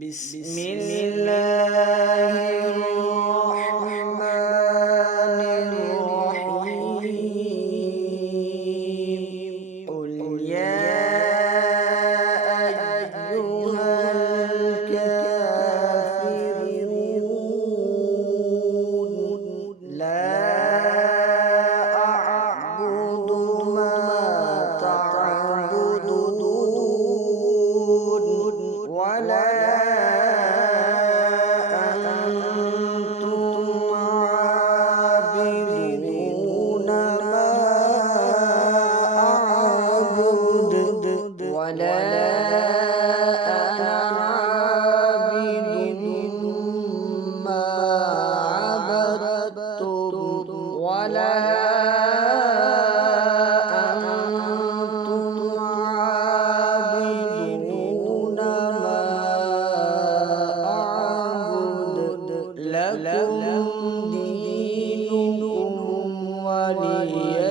بسم الله الرحمن الرحيم قل يا أيها الكافرون لا أعبد ما تعبدون ولا أنتم عابدون ما أعبد ولا أنا عابد ما عبدتم ولا أنتم عابدون ما أعبد لكم دينكم ولي